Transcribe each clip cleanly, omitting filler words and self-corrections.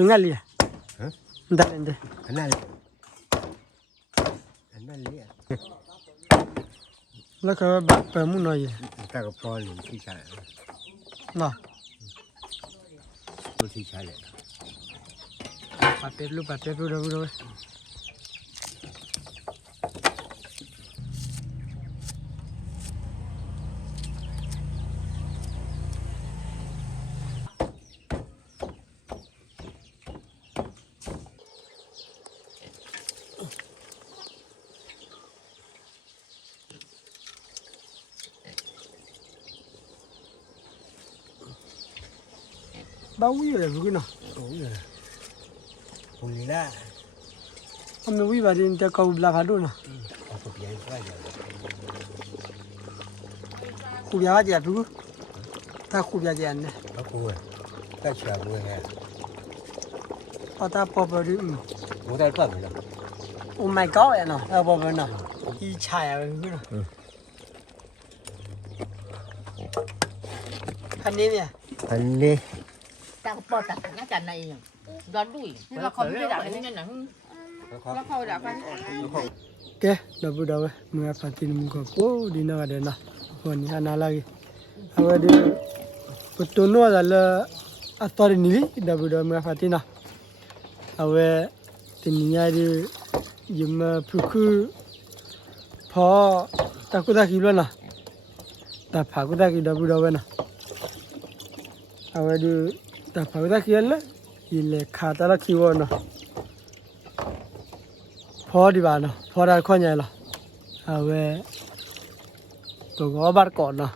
Tungali. Huh? Dalende. Anal. Anal ya. Laka ba mu no ye. Ta ko pon ni ti cha. No. Ko ti cha le. Pa pe lu do. Ba wi le bu no. Ui la. Ame wi ba din te ka u bla ka do no. Ko pi ai kwa ja. Ku bia ja bu. Ta ku bia ja ne. Ko ko. Ta cha bu he. Pa ta po po ri. Mo dai pa la. Oh my god ya no. Ta po po no. I cha ya bu no. Anh đi nè. Anh đi. Ta có bỏ tặng cái chăn này đó đuổi nhưng mà không biết đạo cái này là nó khâu đạo cái Oke, dah bu dah. Mungkin fatin muka po di na ada na. Pon ya na lagi. Awak di petuno adalah atar ini dah bu dah mungkin fatin na. Awak tininya di jema puku pa takut tak kilo na. Tak paku tak dah bu dah na. Awak di tak paku tak kilo la. Ile kata la kilo na. Phó đi bà nào, phó ra khoa nhà là về tôi có bắt cọt nào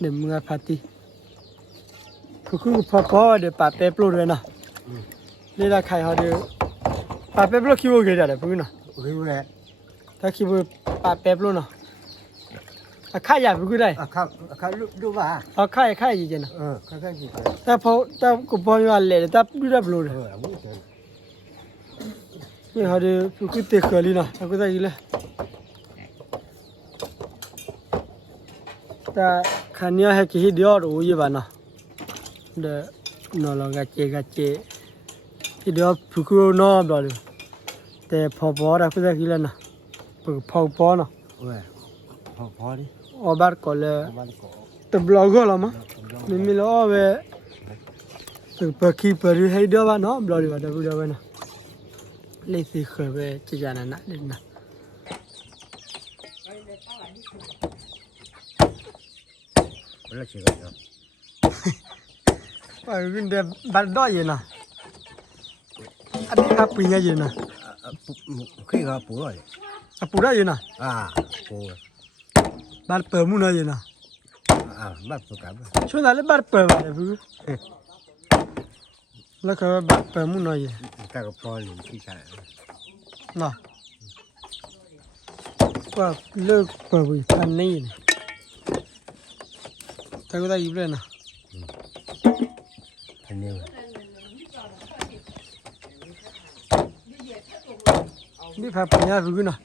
để mua party cứ phó để bà bếp luôn rồi nào đây là khai họ để bà bếp luôn kêu cái gì đấy phụ nào Kêu nè. ta kêu bà bếp luôn nào khai nhà phụ đây Khai lúc ba. khai gì vậy nào Khai gì. ta cũng phó như vậy ta đi ra luôn rồiนี่เขาดูคือเตะเขลีนะเขาก็ได้ยินเลยแต่ขันนี้ให้กี่เดียวรู้ยี่บ้านนะเดี๋ยวนอนลองกัดเจที่เดียวผู้คือน้อบ่เลยแต่พอได้ก็ได้กินแล้วนะพอนะ Ui. Phó đi. เอาบาร์ก่อนเลย Ban ko. แต่บล็อกก็แล้วมั้งไม่รู้ว่าถึงเปิดคีย์เปิดให้เดียวบ้านเนาะบล็อกดีกว่าเดี๋ยวเดียวไปนะเลยสิเคยไปจีจานันนะเด่นนะ Là chỉ vậy thôi. ไปกินเดบัดดอยนะอันนี้ครับปีนี้นะ Khi gặp bố rồi. อ่ะปูได้อยู่นะ À, cô. บัดเปิดมุนอยู่นะ À, bắt tôi cảm. ช่วงนั้นเลยบัดเปิดมาเลยพี่แล้วก็บัดเปิดมุนอยู่ Ta có pon ni ti cha. นะก็เลิกเปิดไปพันนี้นะแต่ก็ได้ยิบเลยนะ Thành nhiều. นี่พาปีนี้พี่นะ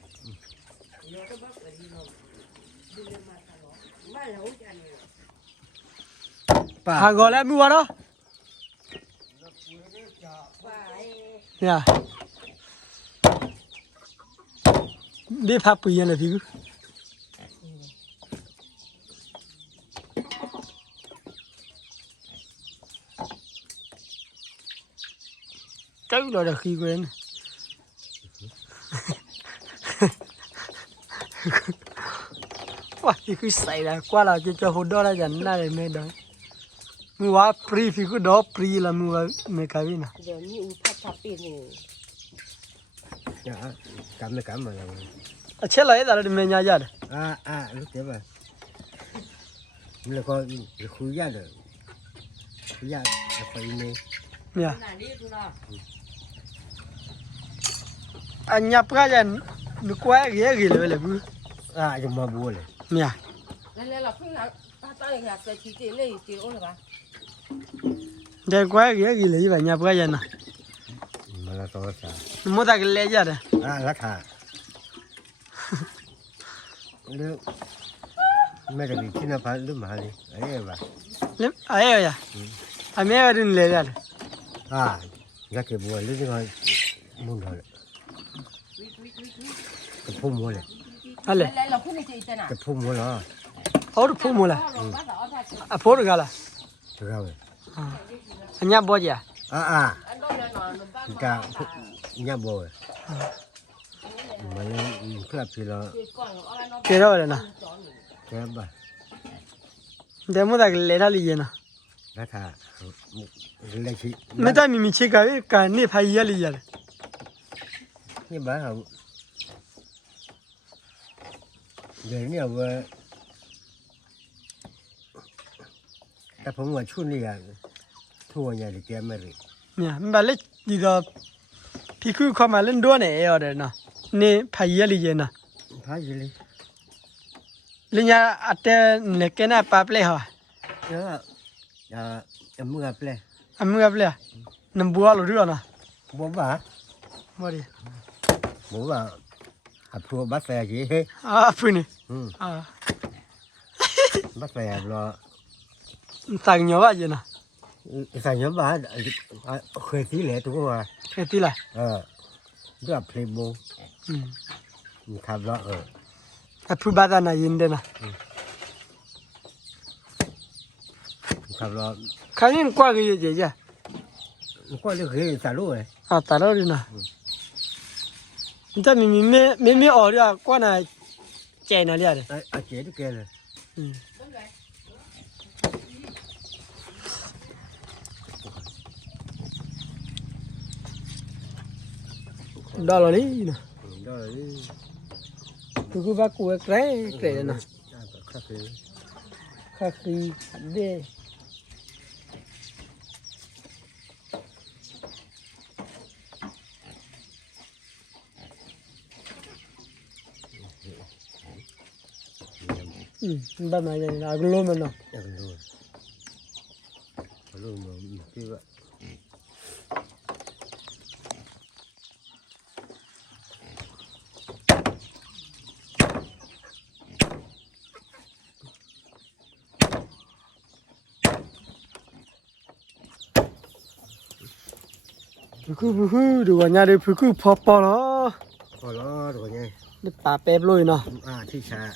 Pa. หากอแล้วมีวะเนาะเนี่ยนี่พาปีนี้เลยพี่cái đó là khi quên quá thì cứ xảy ra qua là cho hồi đó là dành ra để mẹ đợi mua free thì cứ đó free là mua mẹ cái gì nào giờ như phát phát tiền này Dạ, cảm mà là. chết lấy là mẹ nhà ra đấy Lúc tiếp mà. Là con khui ra được. Khui ra là phải đi. nha này đi tụi nó anh nhập cái gì nó quá ghê ghêเลยbự Nhưng mà bùa này. nha nên là không là ta tới nhà sẽ chỉ tiền này chỉ ôn là đây quá ghê ghêเลยvậy nhập cái gì nè Mà là to sao. mua ta cái lấy ra đấy Lát hả. Lúc mấy cái gì khi nào phải lúc mà đi. Ấy bà. lấy ấy à anh mẹ đừng lấy ra đấy อยากเก็บบัวเรื่องนี้ก็มุ่งเลยจะพุ่มบัวเลย อะไร เราพูดในใจจะน่ะ จะพุ่มบัวเหรอ เขาดูพูดมั้งล่ะอ่ะพูดกันล่ะ จะเข้าเลย อันนี้บ่จีอ่ะ จะเนี่ยบัวมันเพื่อพี่เรา เกี่ยวอะไรนะ แค่บ้า เดี๋ยวมึงตะเล่ท่าลีเย็นนะ แล้วถ้าเล็กชิ ไม่ได้มีชิคกี้การนี่พายยาลีเย็น นี่บ้าเขาเดี๋ยวนี้ว่าแต่ผมว่าช่วงนี้ทั่วเนี่ยเดี๋ยวไม่รู้ เนี่ยมันแบบเล็กดีต่อพี่คือเข้ามาเล่นด้วยเนี่ยเออเดี๋ยวนะนี่พายยาลีเย็นนะ พายเลย เล่นยาอัดเตอร์เล็กน่ะปั๊บเลยฮะ มือเปล่า อ่ะมึงกับเลยน้ำบัวหรือด้วยนะ บัวบ้า บ่ดิ บัวบ้าพัวบัดแฝงยี่ ฟื้นนี่อ่า บัดแฝงรอ ต่างเยอะว่าเย็นนะ ใส่เนื้อบ้าเคยที่เหลือตัวว่า แค่ที่ไร เรื่องเพลย์โบทำแล้วอ่ะผู้บ้านน่ะยินเด้นะ ทำแล้ว ครั้งนี้กว่ากี่เจ๊จ้ะ ก็เรื่องเคยสารุเลย อ่ะตาเราดินะแต่มีออกดิอ่ะกว่าน่ะเจน่ะเลยอ่ะ เจ๊ที่แกเลย ดอลลาร์นี่นะ đó làกูบ้ากูเกรเกรนะ khác thì ข้าคือเด้ บ้านไหนเนี่ยนะกลัวมันเนาะ luôn mà cái vậy Buku dua nyari buku papa lah. có nó rồi nha Ni pape loi na. thì xa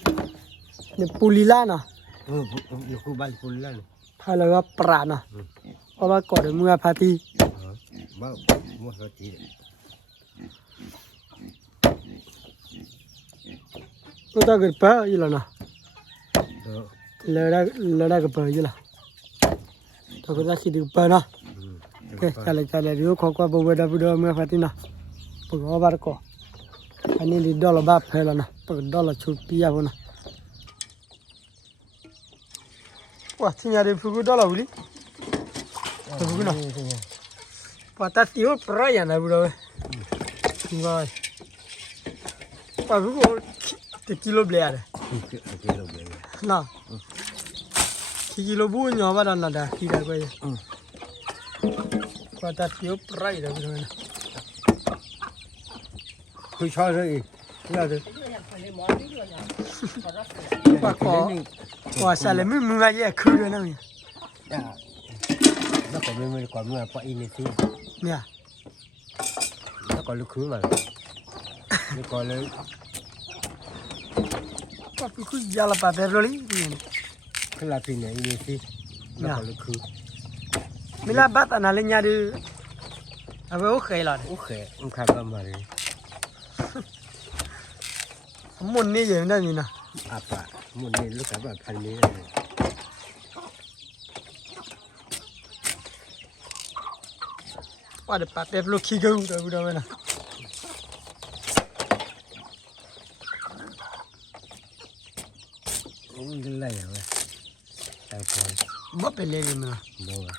Ni pulila na. nó cứ bay phun lên Phala ga pra na. Papa ko de mua party. bao mua sao chỉ Ko ta gir pa ila na. đó Lada ga pa ila. Ta ko ta ki di pa na. Ke cale rio ko ko bo da bu do mua party na. Ko ba ko. Ani di dollar ba phela na. Ko dollar chu pia bona. Wah, nyari buku dollar beli. Buku na. Patah tiup peraya na bro. Ngai. Pak buku 1 kilo beli ada. kilo beli Nah. 1 kilo bu nyawa dan ada tidak gue. Patah tiup peraya dah bro. cứ cho rồi là được Pak ko. Wah, salam mi munga ye khuru na mi. nó còn mình còn mua phải in thì Nya. nó còn lúc khứ mà nó còn lấy Pak buku jala pape beli. cái là tiền này in thì nó còn lúc khứ Mila bat anale nyari. Apa okay lah. ok ông khai ra mà đi Mun ni je nda ni na. apa muốn đi lúc cả bà thành đi Wah, ada pape belum kigau dah budak mana. cũng cái này rồi tài khoản Bawa pelek ni mana. đâu rồi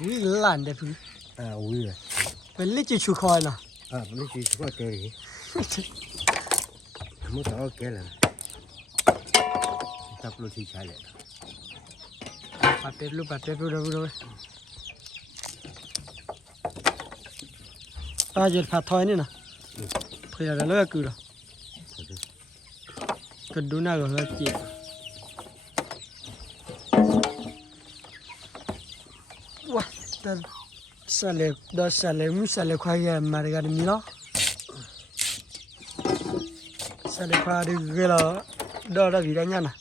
Ui lan deh tu. ui rồi Pelek cuci kau na. nó chỉ có chơi gì muốn tao cái là tập luôn thì chạy lại Pape belum dah budak. Ah, jadi pathoi ni na. Pria dah lek aku dah. Keduna kau lagi. sale da sale mu sale kwa ya marga de milo sale kwa de gelo do da vi da nya na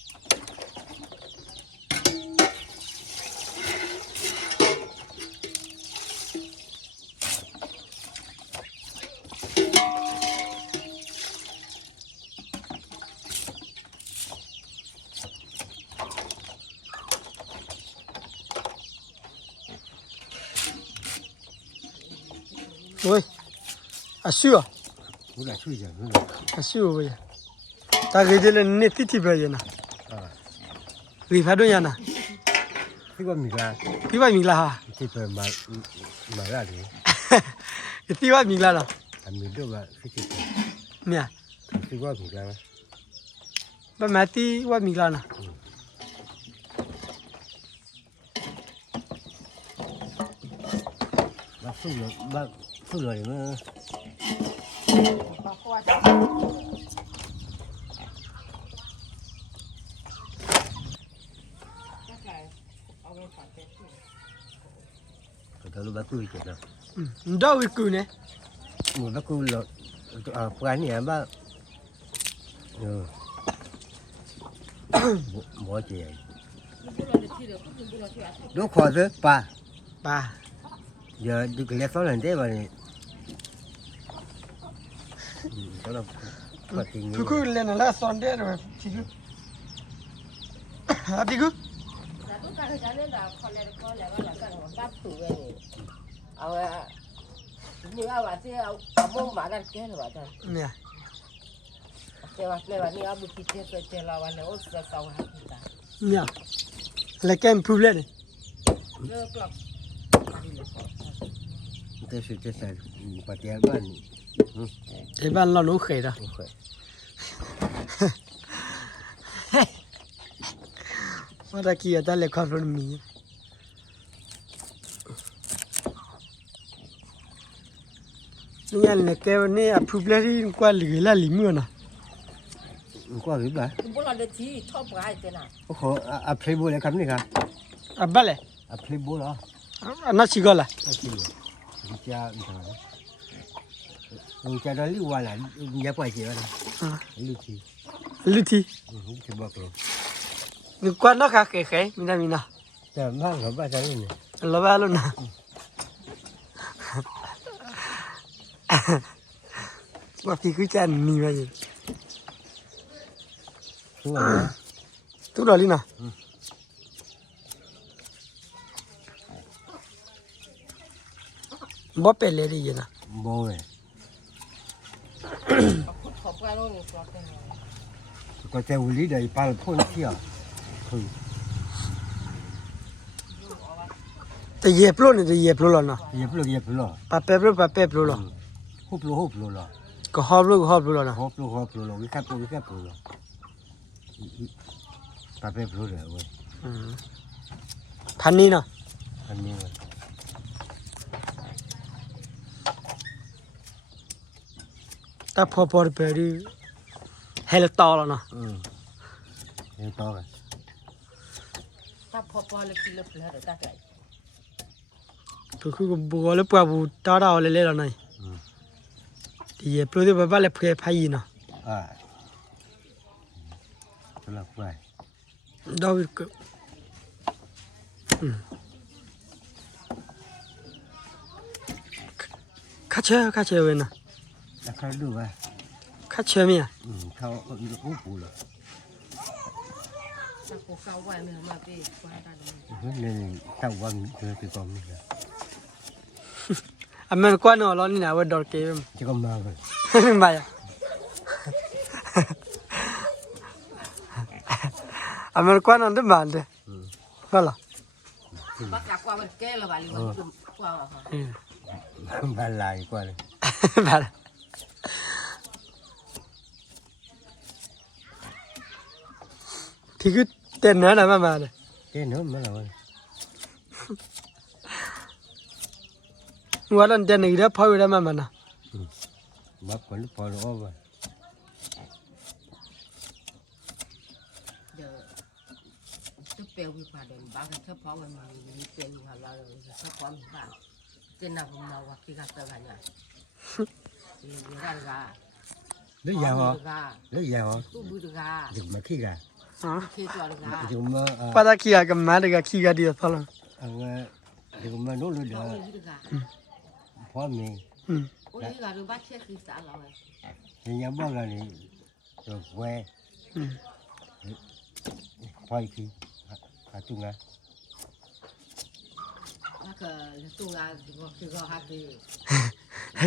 ôi à xưa bữa nay chui giờ nữa à xưa vậy ta cái gì là nét tí bây giờ nè vì phải đôi nhà nè cái con mình là tí vậy mình là hả cái phần mà ra đi cái tí vậy mình là anh mình đâu mà cái nè cái con mình là ba mẹ tí vậy mình là nè ba phun rồi mà cái đó ba cùi chết nào đâu cái cùi này một ba cùi là cái này ba bỏ chè đúng khó chứ ba giờ đi cái lẽ số lần thế mà đó là phát triển cứ cứ lên là son đấy rồi chỉ cứ à thì cứ như ao vậy mông mà đang kia rồi vậy nè thế mà ni ao bị kia làวันนี้จะสาวหาที่ตา nè là cái problem này เลิกหรอก cái sự cái sản phát triểnบ้าน cái ban lo nấu khể đó mà đã kia ta lại khó rồi mình nên là cái này à problem qua lưỡi là lì mưa nè qua cái bà bố là để chỉ thóc gái thế nào khó play ball cái này cả à ba lệ play ball đó nó chỉ gọi là cái cha người cha đó lưu qua lại nhà quay chị đó lưu thi thì bọc rồi người quan nó khác khẽ mình nào giờ mang ở ba cái này là ba luôn nè mà thì cứ chăn mì vậy tú đòi đi nào bó bè lê đi vậy nè bố này thóc gái luôn có chơi lý đây ba phun kiaแต่เย็บโลนี่จะเย็บโลแล้วนะ dẹp luôn ปะเป๊บโลแล้ว húp luôn rồi ก็ฮอบโลแล้วนะ húp luôn rồi cái cắt luôn rồi ba bếp luôn rồi ơi พันนี้นะ anh như vậy แต่พอไปดูเฮลตอแล้วนะ nhiều to rồi ถ้าพอเลยกินเลยแล้วตาไก่ ก็คือบัวแล้วปลาบูตาดาวเลยแล้วนะที่เย็บโลที่บ้านเลยเพื่อพายีนะ rất là quay ดาวก็ข้าเชื่อเว้ยนะ đã khai được rồi ข้าเชื่อมั้ย เขาhúp bù rồi ถ้าพอเข้าไว้เนี่ยมาพี่ว่าได้ nên tao quan cái con mình là อ่ะมันกว่าเนาะร้อนนี่นะว่าดอกเกม chứ con mà rồi ไม่ไปอ่ะอ่ะมันกว่านั่นได้บ้านเด้ว่าล่ะ bắt gặp qua bên kia là bà liền qua ba lại qua đây บ้านที่คือเต้นนะนะมาเด้ cái nữa mới là ว่านั่นเต้นอีกแล้วพออยู่แล้วมานะ bắt còn lúc vào đó rồi giờ tức เปลววิพาเดินบ้านกันเฉพาะกันมีเปลวค่ะเราเฉพาะบ้านเจนนาผมมาว่าที่กันเจอกันเนี่ยอยู่ด้านกา lấy giờ hả lấy giờ hả ตู้บูดกา dùng mà khi gà อ๋อ เคตัวกา dùng mà ปาตาคียกับมาเด็กขี้กาดีตลอด dùng mà nấu lửa ตู้ đỡ บูดกา phó mì โอ้ยกาดูบ้านเชื่อคือสาเราเลย thì nhà bao là thì rồi que อืม phơi khi hạt chung ra ถ้าเกิดตู้กาคือก็ฮักดี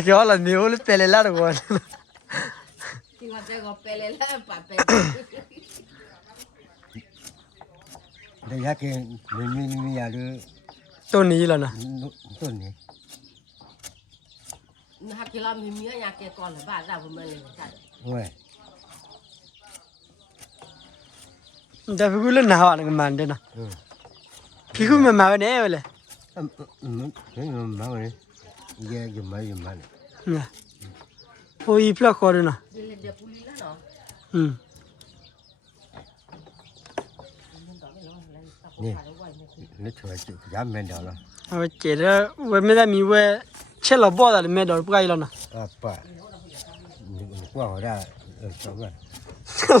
เกี่ยวกับนิ้วหรือเป็นอะไรล่ะทุกคน ที่ว่าจะก็เปลเลยแล้วปัดไป đây là cái mình nhà đưa ตัวนี้แล้วนะ tuần này ฮักที่เรามีเมียอยากเกก่อนเลยบ้านเราผมเลยจัด ôi แต่พี่กูเล่นหนาวอ่ะกันมันเด้นะ ừ พี่กูมาวันนี้เลย cái mà này giờ dùng mà เนี่ยโอ้ยพลาคอร์นะ เดี๋ยวปุรีแล้วเนาะ อืม nè nó thừa chịu dám men đó rồi เอาเจ๋อเว้ยไม่ได้มีเว้ยเช่นเราบอกอะไรไม่ดอกไปแล้วนะ à bà qua ở đây ở chỗ này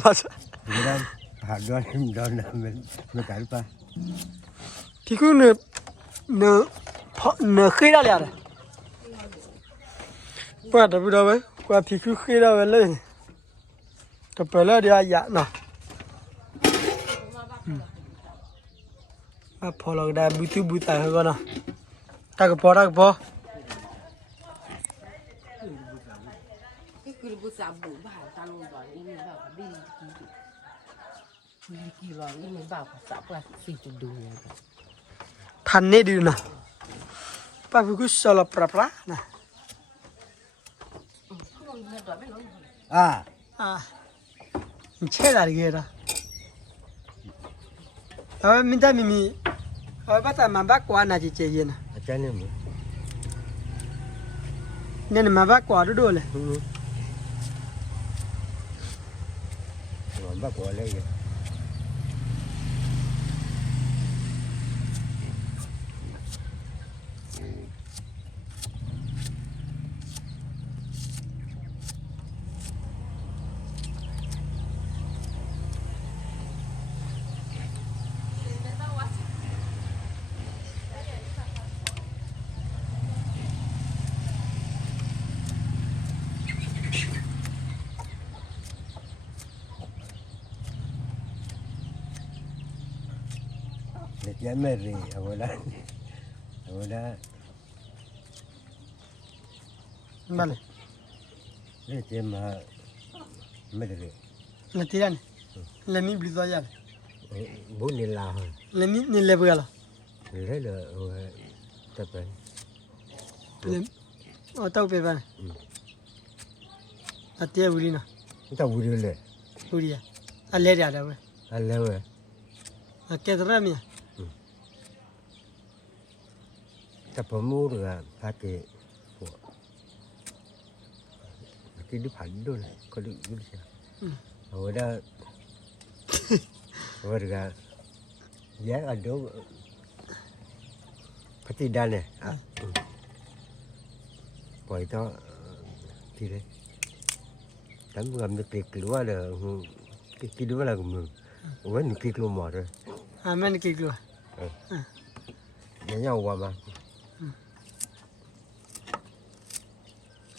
เราจะ người ta hạt đó là mình cái ba พี่กูเนื้อเพราะเนื้อขึ้นได้เลยปาดไปดูไปกว่าพี่กูขึ้นได้เลยแต่ไปแล้วเดี๋ยวอยากเนาะมาพอเราได้บุตรให้ก่อนนะตักพอ ที่คือบุษบุบ้านตาลุงบ่อยนี่แบบดีกี่ร้อยนี่แบบสับแบบสี่จุดดูเลย ทันนี่ดีนะป้าพี่กูสลับปลานะ à เช่ได้กี่ละเอาไม่ได้มีเอาป้าแต่มาบ้ากว่าน่าจะเจียนะ cái này mà เนี่ยมาบ้ากว่าดูเลย rồi bác của lấy để chế mê rì ở đó มาเลย để chế mà mê rì แล้วที่นั่นแล้วมีบลิซอยาเลย bún đi lao hơn แล้วนี่เลยเบื่อละ lấy được tập về แล้วเอาเต้าไปบ้านอาเตี้ยบุรีนะ chúng ta vui lên บุรีอะอะไรเดี๋ยวเว้ย ăn lâu rồi อาเกตระมี tập ở mua được phát cái đứa phản đôi này có được đứa sao ở đó ở đó giá ở đó phát đi đan này quay to thì đấy tắm ngầm được tiệc lúa là cái đứa là của mình với những cái lúa mỏ rồi อ่ามันกี่กลัว nhớ nhau qua mà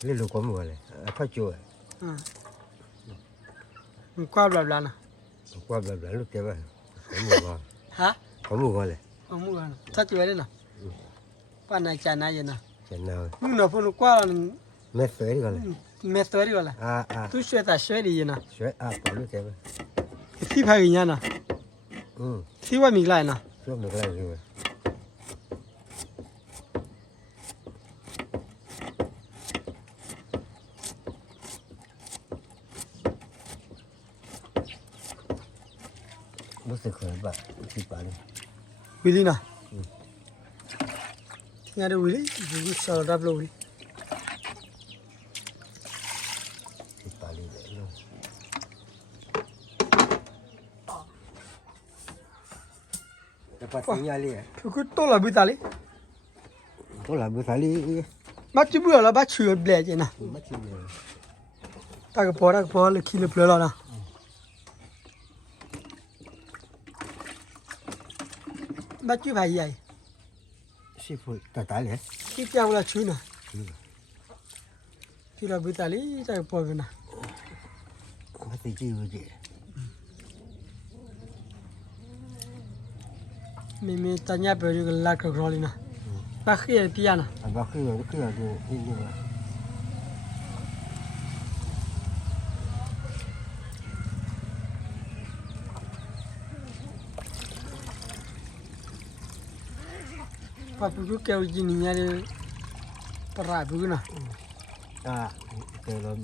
lấy lúa có mùa này phát chua อ่ามันกว่าบลานะ qua bờ bờ lúc kia vậy có mùa ngon ฮะ có mùa ngon này เอามือกันถ้าจะไว้ได้นะป้านายจานาเย็นนะ chén nào มึงเนาะพวกกว่า mét phế đi gọi này เมสตัวดีกว่าละ à ตู้ช่วยตาช่วยดีนะ xuế có lúc kia vậy ที่พากินยานะ ที่ว่ามีหลายนะ xuống được lại rồi bớt sức khỏe bạn chịu bạn đi วิลีนะงานเดวิลีวิสระดับโลวิลี chịu bạn đi để luôn te pas signaler. Fuku to la bitali. Toi là bữa phải đi Ba chu bu la ba chu ble je na. mất gì rồi. Ta ko po le ki le ple la na. Ba chu ba yai. Sư phụ tả lẽ. Ki piang la chu na. Ki la bitali ta po na. Mất gì chi rồi chị. Mimi tanya pe ru la ka ro li na. Ba khie pia na. Và khi rồi thì như vậy. Pa pu ke u ji ni nya de pra bu na. Cái là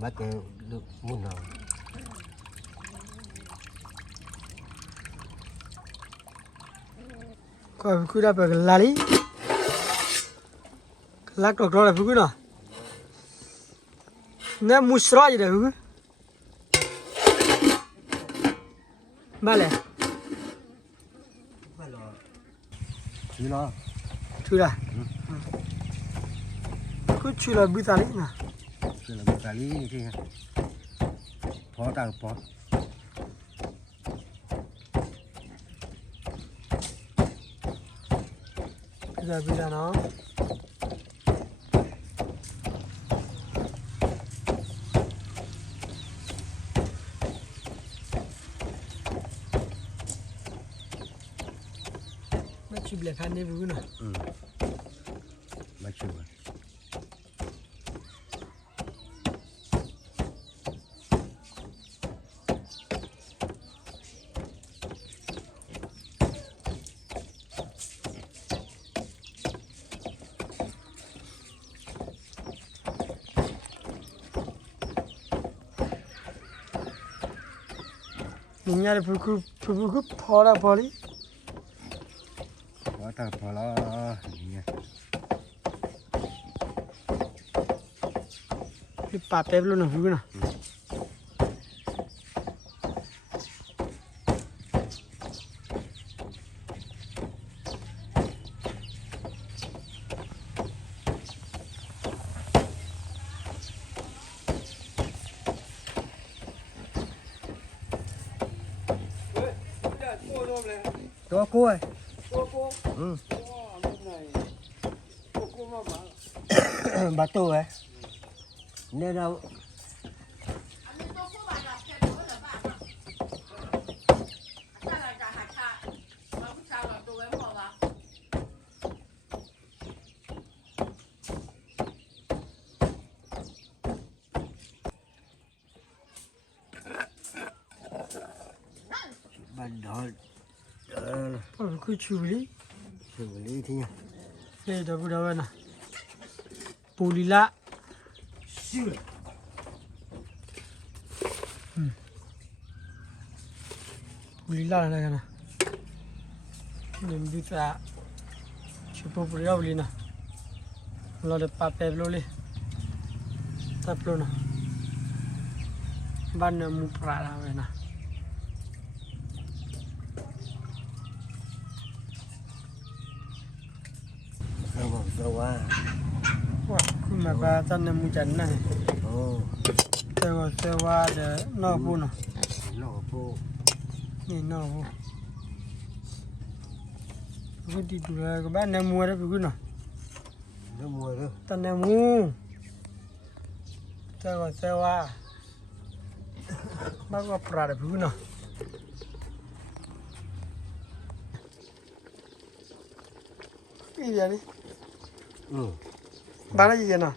bắt cái được muốn nào. Ko ku da pe la li. La ka ro la bu na. Na mu sra ji de bu. Vale. Chứ nó. Chu la. Ku chu la bitali na. Chứ là bữa phải đi như thế. Phó tao phó. Giờ bây giờ nó chụp lại khăn đi vui nào. Bắt chịu rồi. Mình nhớ là phụ phò ra phò đi. Phó tao phó lo. Đi bà bếp luôn nào vui nào. Cho cô ơi. Bà tôi ấy. Nên đâu. Bạn đó. Cứ chịu đi. Xử lý thế nhỉ. Đây đâu đâu nè. Puli la. Puli la này nè. Mình biết là chụp puli la puli nè. Lo de papel lo le. Tap lo nè. Ban mu pra la nè. Sao quá. Wah, ku ma ba tan mu jan na. Ồ. Te wa de no bu no. Nó vô. Ni no bu. Ku di du la ba na mu ra bu no. Nó mua đó. Tan na mu. Te wa. Ba ko pra de bu no. Cái gì vậy? Ba nó gì vậy nào?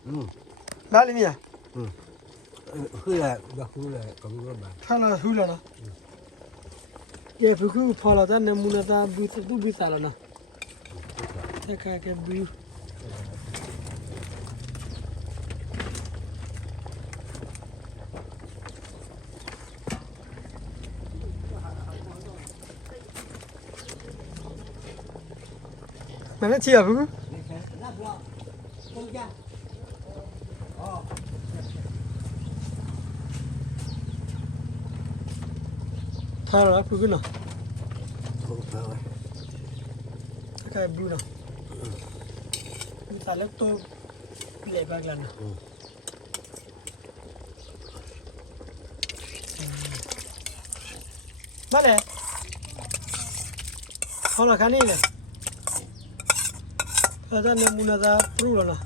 Ba đi à? Hư là còn có bà. Thay là hư là nó. Cái phụ cứ phò là ta nằm mua là ta bự tu bự sao là nó. Cái bự. Mà nó chia phụ. Thay là phụ cứ nào. Không phải. kayak Bruno. Misalnya tuh lebar kan. Mana? Kalau kan ini, ada nemuna dah perlu lah.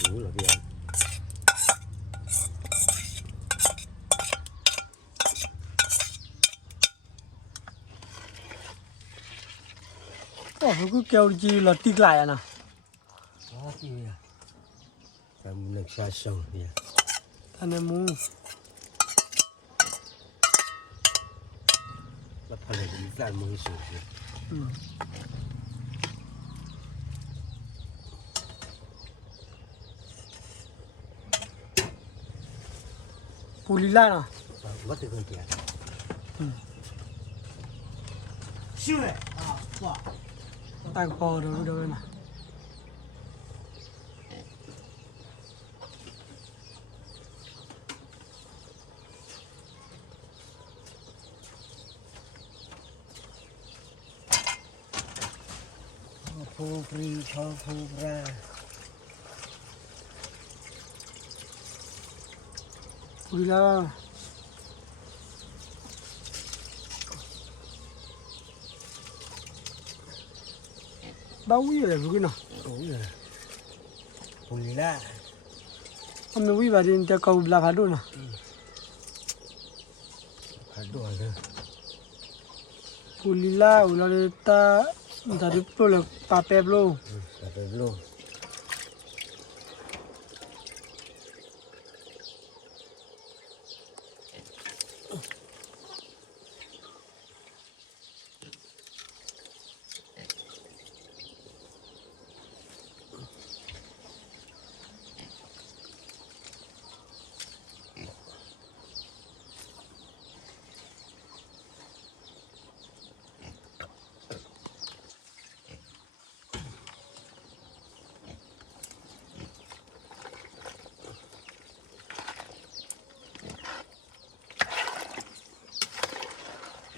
Dulu lah dia. Oh, aku kau jadi latih lah ya na. Oh dia. Kamu nak sasang dia. Tanemu. Lepas lagi ikan musuh dia. Pulila na. Mati kan dia. Siapa? Wah. Tak kau dah na. Pupri, pupra. Pulila. Bau ya begini. Oh ya. Pulila. Kami wih badin dia kau belah kado na. Aduh ada. Pulila ular itu dari pulau pape belum. Sampai belum.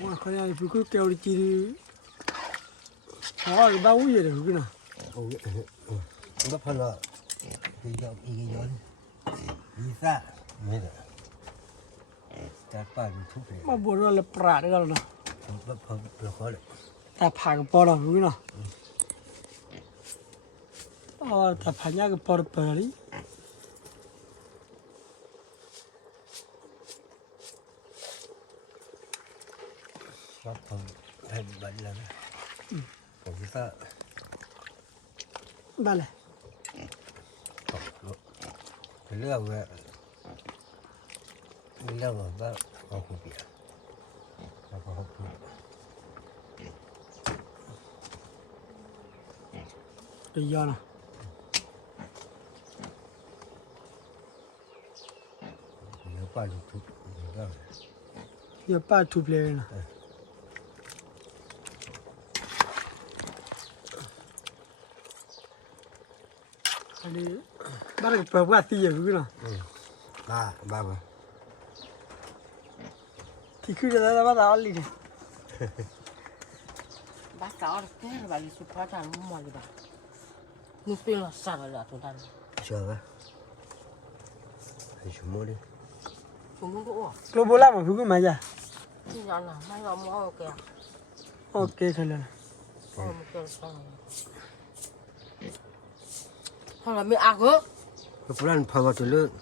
Wah, kau yang ibu kau ciri. Oh, bau ya begini. Oh, enggak pernah hijau hijau bisa, mana? Siapa itu? Ma bodoh lepra deh kalau na. Berapa? Tak pakai bodoh begini. Oh, tak pakai ke bodoh beri. Siapa? Hebat lah. Kita Balik. Lihat apa aku biar apa aku Iya na. apa itu Ya pak tu beli na. Ini barang berapa sih ya begini? Baba Tikus dah dapat awal ni. Basta orang kira balik supaya rumah kita. Numpil sana lah tu dan. siapa semua ni Semua tu wah. Kalau bola mah begini aja. Ini jangan, mana mau ke? Okey kalau. Oh mungkin sana. Kalau mi aku, kebetulan bawa dulu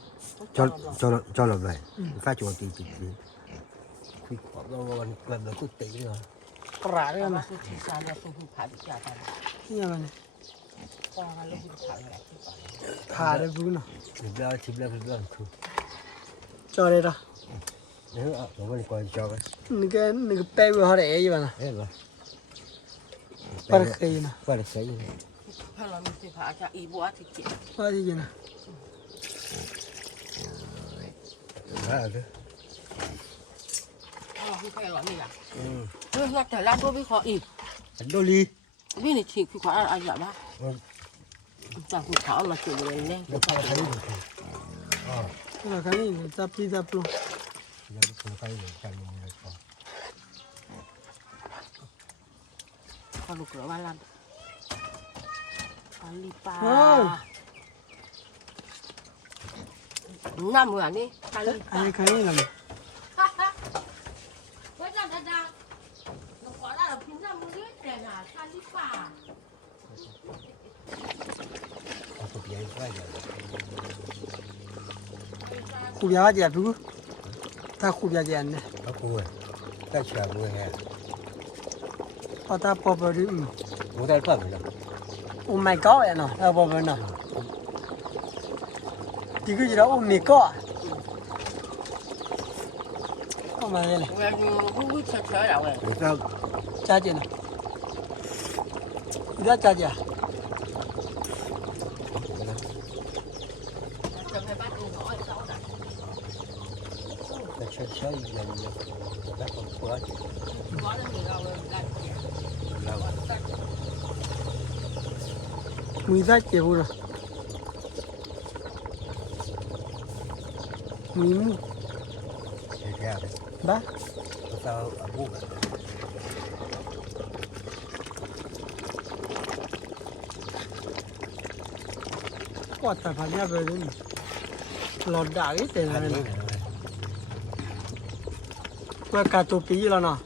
jalan baik saya cuma titik kui bawa bawa aku tinggal Perak kan? masuk di sana suhu pagi jalan. Iya mana? Orang lebih pagi. Ada begini. sebelah tu Cari dah. ni apa ni kau jawab Ni pewe hari aja mana? lah Pergi na. pada saya Kalau mesti baca ibu hati cik. Pergi na. ada Kalau kita elok ni lah. Terus nak jalan tu bi kau doli Bi ni cik kau ajak bah. Tak kau lah cik boleh ni. Nah kali ni tapi tak perlu. Kalau keluar malam. 里巴。那么呢？看里巴。哎，看你了没？哈哈。我讲他讲，那花大了平常没有钱啊，看里巴。不便宜快点。虎标姐不？他虎标姐呢？不会，再吃不会还。他宝宝的我在这边呢。我买高呀呢，他宝宝呢？这个叫我买高。我买的嘞。我就会吃了喂。你这加减呢？你要加减？吃一点，那不喝酒。没在结婚了。没木。是这样的。吧？不到不。哇，大盘家不是老大的在那里。我看都毕业了呢。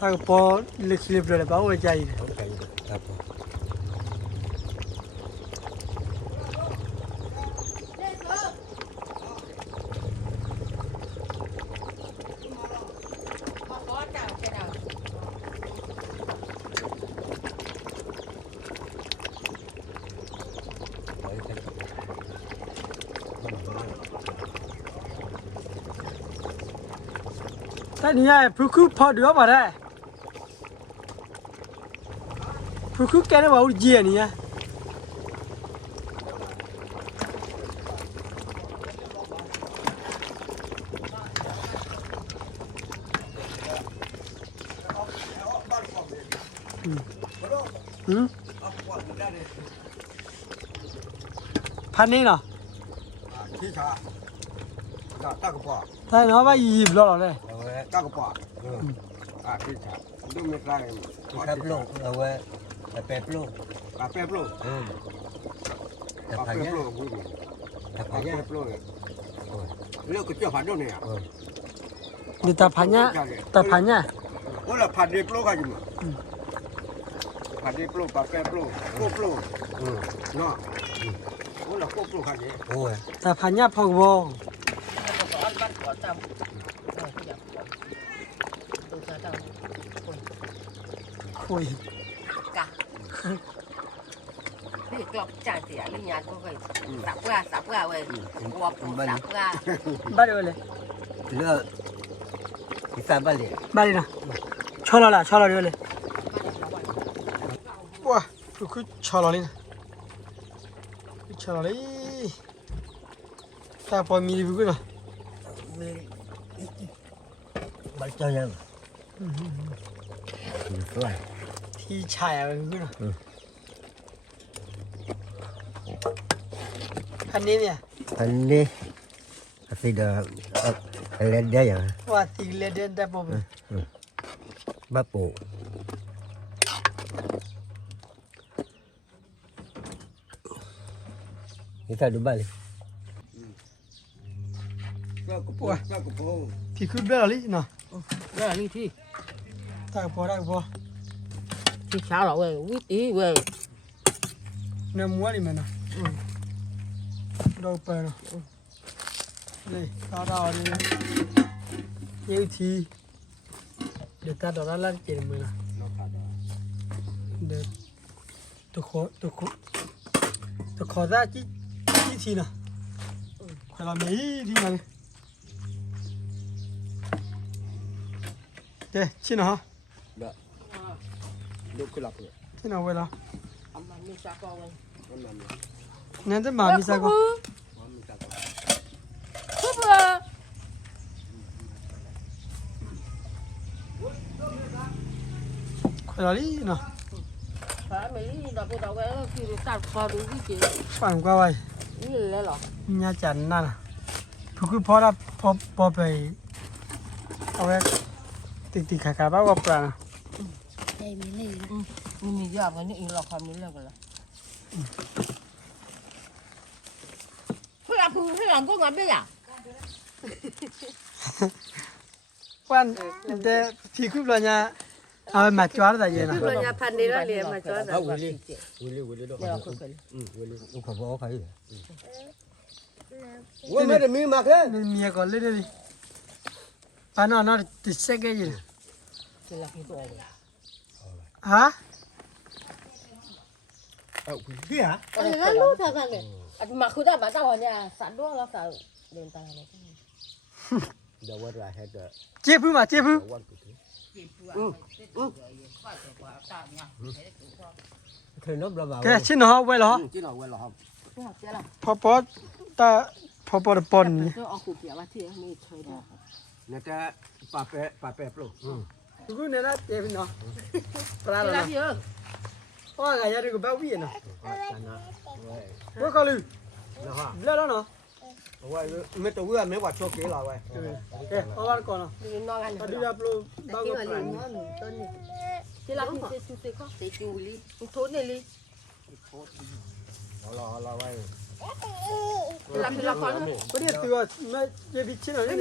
他个包历史不了，把我加一点。但你呀，不哭跑掉吧的，不哭干的话我接你呀。盘你了。提茶，大个包。他那把衣服了嘞。大个包，提茶，都没干。大不漏，白不漏，白不漏，白不漏，白不漏，那个叫反正那样。你打盘呀？打盘呀？我来盘的不漏干什么？盘的不漏，白不漏，锅不漏，那，我来锅不漏干什么？打盘呀，跑不？可以。嘎。你个站起来，你伢都会十个喂，我不10个。八六嘞。那300哩。八零了，超了这个嘞。哇，不可超了嘞，超了嘞，大包米不够了。买这样。挺帅。提茶呀，不够了。盘你呢？盘你，是的，来这样。哇，这个来点大包不？巴布。你看ดูบ้านเลย哇，提可不了嘞，喏，那你去，大个包，去吃了喂，喂滴喂。那馍里面呢？老板了。来，大的，有提，这大到哪里去没了？这，都考啥几题呢？快了没题了？对，去哪哈？ลูกขึ้นหลับเลย 去哪位了？俺妈没啥高喂。你这妈咪啥个？不不。快了哩呢？还没那不到喂，就是大跑的一节，饭瓜喂，你来了。人家讲那了，不过跑了跑ไปเอาไว้ติดขาบ้าว่าปลา 你要不你老看没那个了。不然不是两个我没呀。 quan để phi cướp là nhà à mà chó là gì nè 不然人家盘的了连嘛，主要是。 à Willy đó Willy không có phải Ủa mấy đứa mi mặc thế nên mía còn lên đi bà nó tịt xe cái gì hả Kia hả? Nó lúc thật này. Mà cứ đã bảo tao ở nhà sẵn đuốc nó sợ đến tao này. Đâu có ra hết rồi. chế phứ mà chế phứ Thì nó ra vào. cái xin nó quay lo Chứ nào quay lọ. phò ta phò được pon Tôi ở khu kia mà thì mình chơi đó. Người ta bà bẹp luôn. cứ này nó chế phứ nó ra Làm là gì ơ? nó ngày ra được bao vị nè Sana. bữa coi lư Nó hả? lấy đó nó Quay mấy tụi vừa mấy quả cho kỹ là quay. cái ở con nó Đừng nói ăn ta được. đi ra luôn bao Cái nhiêu này phần nó tên gì? Chỉ là cái chú sẽ có để chú đi. Thốn này đi. Là quay. Làm thì làm khó nữa. có điều từ nó chế bị chết rồi đấy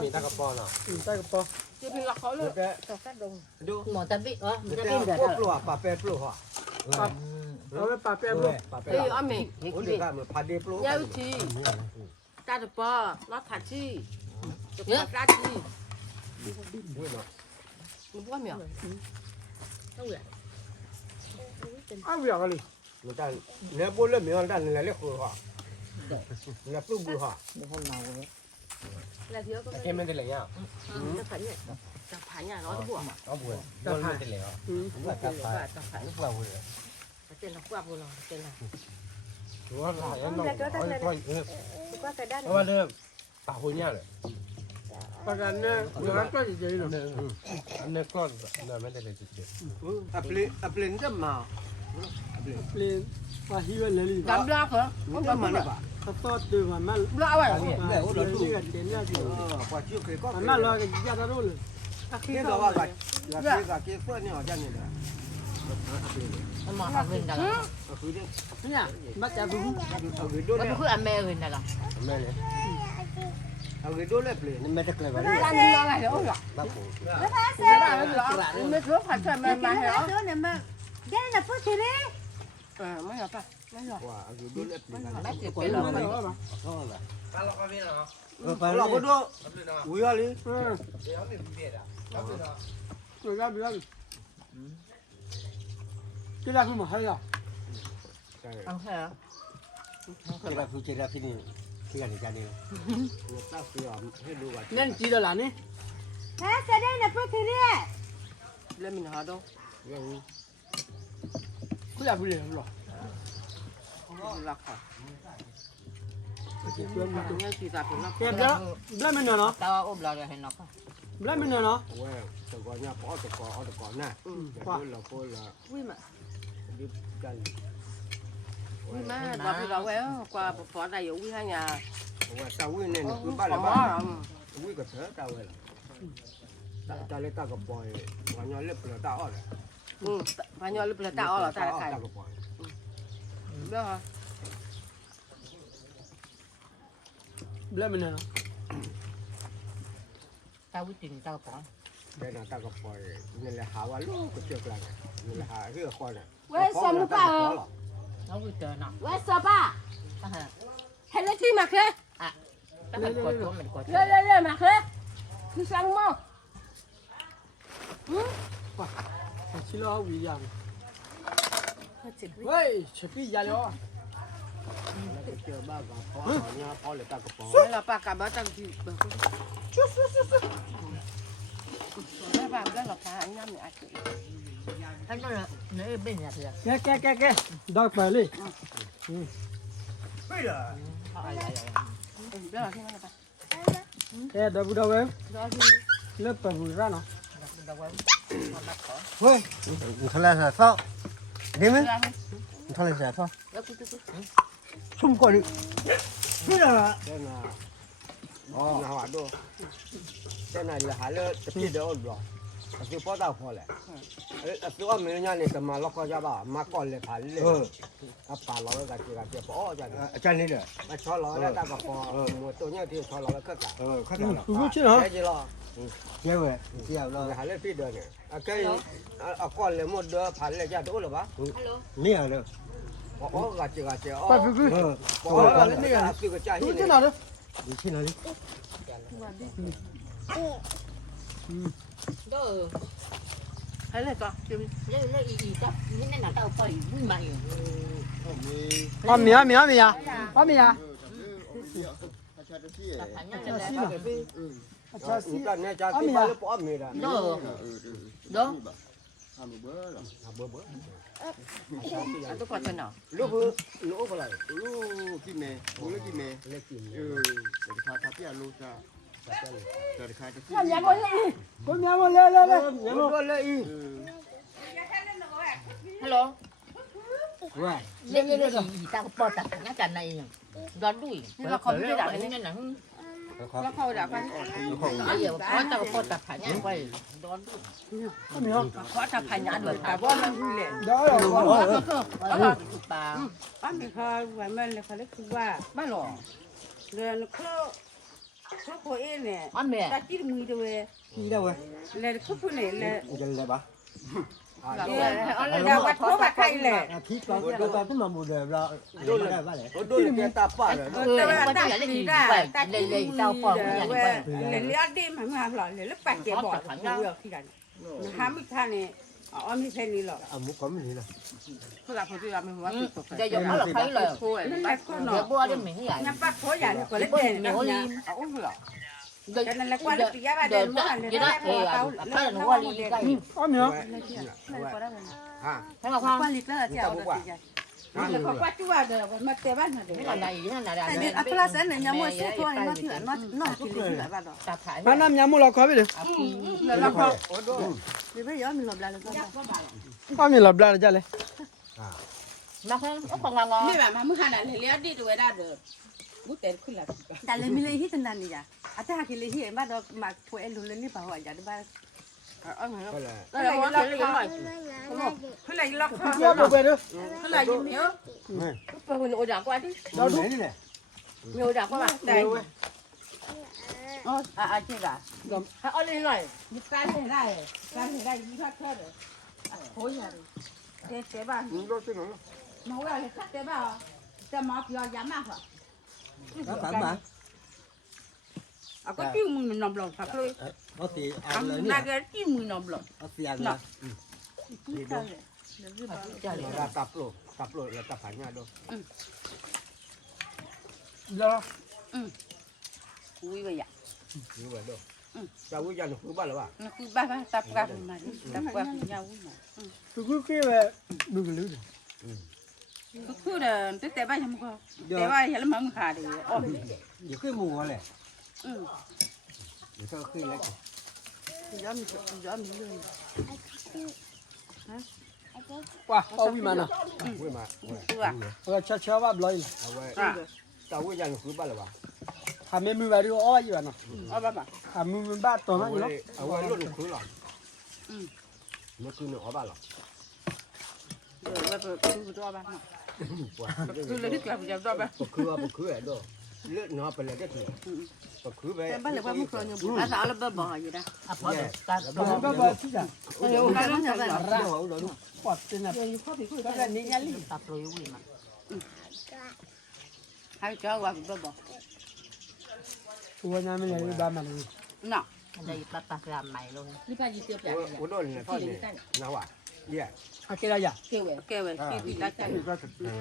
Mình ta có po nào. ta có po Chỉ mình là khó nữa. Tao phát đồng. Đâu? Mỏ ta bị ó, Người ta ta bị được có rồi. lụa bà bẹp luôn hả? nó mới bà bẹp luôn Bà Đây bẹp. ở mình. Ủa được ra mà phá đẹp luôn. Nhau chi. Ta được bò, nó thả chi. Được ra chi. Ui nó. Nó bó miệng. Đâu vậy? ăn việc rồi Người ta nếu bố lên miệng ta là lấy khổ hả? Là phụ bù hả? Là gì có Em lên cái này nhá. ta phá nhà nó buồn. Có buồn. Nó lên cái này hả? Đúng là ta phải. Ta phá. Lúc vào buồn. Tên là qua buồn rồi, tên là. Đúng là em nó. Qua cái đan. Nó lên. Bà hồi nha rồi. còn anh nó có gì vậy rồi Anh này con là mấy cái này chứ. À plin rất mà. lên và hi lên lên Đám ra hả? Không có mà nó bà. nó to từ mà mà Ra vậy. để nó đi gần đến ra thì Quả chưa cái có. mà lo cái ra đó luôn Cái đó là cái phơi nhỏ ra này. Mà học mình đã là. nha bắt cha bún Ở cái đôi Có này. cứ ăn mè mình đã là. Mẹ này. Ở cái đôi này plin mẹ rất là vậy. Ăn nó này đó rồi. Bác phụ. Mấy đứa phải chơi mè mà hả? Cái này là phước thì đi. Mấy hả ta? Mấy rồi. Wow, ở cái đôi này plin. Mấy cái cái lò này. Là có đôi. Ui à đi. rồi ra bị cái là không mà hay à Ăn hả? Cái là phụ ra cái này. Cái này ra đi. Người ta phải hết đủ vậy. nên chỉ là làm đi Hả? Cái đây là phước thì đi. Lên mình hỏi đâu? cứ là bị liền rồi Là khỏi. Nhớ chỉ gặp nó. cái đó lấy mình nó Tao ôm là hay nó. lấy mình nó Wow, tao gọi nhà bỏ tao có nè. Cái là Vui mà. đi chân. Vui mà, bảo thì bảo quẹo qua phó đại yếu vui hai nhà. Wow, tao uy này cứ ba Có là mỏ ba. rồi. Uy cái thế tao vậy. Tao lấy tao cái bòi, gọi nhà lép là tao ở. Và nhau lúc là tao là tao khai. Tao cái bòi. Được hả? lấy mình nó Tao quyết định tao có. Đây là tao cái bòi, nên là hào á lúc cái chuyện này, nên là hào cái khoai này. Quê sao mà bà? Nó quyết định nào. Quê sao bà? Hay là chi mà thế? Tao phải có chỗ mình có chỗ. Lên mà thế. Cứ sang mau. chỉ lo bị giảm ơi chỉ cái giá đó Cái chuyện ba cái phó nhà phó là tao cái bòi. Đây là bà cả bà tao thì Đây bà đây là phá anh năm này. Anh nói là nếu bên nhà thì cái đọc bài đi Bây giờ Đây là thế nào bà? cái đâu đâu em Đó thì lớp bài vừa ra nó Ôi, thằng là sao? Đi mấy? Thằng là sao? Xung quanh đi. Bây giờ đây là hỏa đồ. Cái này là hả lơ, chỉ đỡ rồi. คือพ่อตาพ่อแหละตัวเมียเนี่ยก็มาล็อกก็จะบ้ามาก่อนเลยผ่านเลยป่าเราแล้วกันจะพ่ออาจารย์นี่เลยมาชอเราแล้วตาก็พอหมดตัวเนี้ยที่ชอเราแล้วก็เข้าใจแล้ว กูชื่อเหรอ ใช่จีรอเจ้าเว้ยเจ้าเราหาเรื่องพี่เดินเนี่ยก็ก่อนเลยหมดเดือผ่านเลยจะดูหรือเปล่าเนี่ยเลยอ๋อก็เจ้าอ๋อ ไปฟิกู อ๋อแล้วนี่ก็พี่ก็จ่าย กู ที่ ชื่อ ไห ไห น นเด้อ ดูที่ไหน đó thấy là con lấy gì đó những cái nào tao phải vui mày อ้อมเมียอ้อมเมียอ้อมเมีย ตอนนี้จะที่บ้านแล้วป้อมมีนะ đó đó tôi coi cho nào ลูกลูกอะไร ลูกกินเมย์ลูกกินเมย์ เล็กกิน เออเดี๋ยวทาทับยาลูกจ้าเดี๋ยวขายจะกิน เมียหมดเลยกูเมียหมดเลยเลย ลูกเลยอี hello ว่า lên lên lên gì tao có bỏ tạt nhá cả này đó đuổi nhưng mà không biết đặt cái này nắng nó khâu đặt cái bây giờ có tao có tạt phải nhá quay đó đuổi อ้อมเมีย có tạt phải nhá đuổi cả bom nó vui lên เดี๋ยวเรา đó bà ป้าไม่เคยวันมันเลยเขาเรียกว่า ba lò เรือนเขาโคเอเนี่ย ăn mẹ ตาจิ้มมือด้วย ที่ได้เว้ย เลยเขาพูดเลยเลย จะเลยปะ เดี๋ยววัดเขาวัดใครเลย ที่ตอนที่มาหมดเลยเราดูเลยบ้าเลยดูเลยแกตาป้าเลย แต่ว่าตาจิ้มได้ตาจิ้มมือเลยเลี้ยดิมหาหล่อเลยแล้วปัดเจ็บบอดเรื่องที่กันหาไม่ทันเนี่ยอ๋อไม่ใช่นี่หรอก อ่ะมุกก็ไม่ดีนะ bây giờ nó là thấy là นั่นแหละก็หนอ giờ bua đi mình vậy น้ำปักเขาอย่างนี้ก็เล็กเด่นนะเนี่ย giờ นั่นแหละก็เล็กปียาบ้านเดินมาเดิน giờ ได้ đó เขา thì เขา phải là nó qua đi cái อ้อมเมีย อ่ะ thấy không không ว่าลิตรละเจ้าเดินแล้วเขาว่าจู่ว่าเดินมาเตะบ้านเดิน cái là này cái này là แต่เด็กอัครเสนเนี่ยยังไม่ซื้อตัวนี่มาเถื่อนมาหน่อยกินเลยบ้านเรา tập phải มาน้ำยาหมูเราขอไปเลย แล้วเขาเดี๋ยวไปย้อนมีหลบแล้วก็ อ้อมเมียหลับได้จ้ะเลย nó không ngon ngon นี่แบบมาเมื่อขนาดเลยเลี้ยดีด้วยได้เด้อกูเตะขึ้นแล้วแต่เลยมีเลยที่ตันนี่จ้ะอาจจะหากินเลยที่บ้านเรามาพวกเอ็นดูเลยนี่ป่าวอย่าดูบ้านเออ ก็เลย cái là món cái là món ขึ้นเลยล็อก เมียบอกไปเด้อ ขึ้นเลยยิ้มเยอะ cái mình ôi đạp qua đi เราดูนี่แหละ nhiều đạp qua bạn แต่อ๋อใช่จ้ะ hãy ôi lên này มีการเห็นได้ยี่ห้อแค่เด้อโอ้ยเจ๊บ้าน ดูที่ไหน มาว่าเลยคัดเจ๊บ้านจะมาเพียยามากกว่า แล้วกันมา เอาก็จิ้มมือนำลงพักเลย เอาสีอัน ทำ เลย หน้า เนี่ย แกจิ้มมือนำลง เอาสีอันเลย นี่ก็เลย เราตับโลแล้วตับผันเนี่ยดู เดี๋ยว คุยไปอย่าง ดูไปดูจะวิ่งยันคือบ้านหรือเปล่า นั่นคือบ้านตับกันมาตับกันยาวมา ฟิกูคิดว่าดูกันเลย คือเดินแต่บ้านทำก็แต่ว่าเห็นแล้วมันขาดเลยอ๋อ อยู่ขึ้นหมู่เลย อืม อยู่ก็ขึ้นแล้ว ย้อนเลย ว้าเอาวิมานะ วิ่งมา คือว่า เราเช้าว่าบล็อย เอาไว้จะวิ่งยันคือบ้านหรือเปล่า ทำให้มือแบบนี้อ้อยอยู่นะ เอาบ้า ทำมือบ้าตัวนั้นอยู่เนาะ เอาไว้รุ่นคือหรอมันคือหนูบ้านหรอ เดี๋ยวไปดูตัวบ้านคือเลยที่เกี่ยวกับตัวบ้าน คือไอ้ดูเลือดน้อไปเลยได้ถึงคือไป แต่บ้านเลยว่ามันเคยยังอาสาเราบ่อยอยู่นะ à phải được ta มันก็แบบที่จะ เดี๋ยวการมันจะแบบ ร่างเขาดู ปอดเป็นแบบก็แบบนี้ยันลี่ tập rồi quý mà ให้เจ้าว่าบ่ ตัวนั้นไม่เลยบ้ามันเลย น่ะ đây ta ta làm mày luôn นี่ป้าจีเตียวแปลก โอ้โดนเนี่ยทอดเนี่ยน้าว่ะเนี่ย อาเกล้าอย่า แกเว้ยตีตาใจ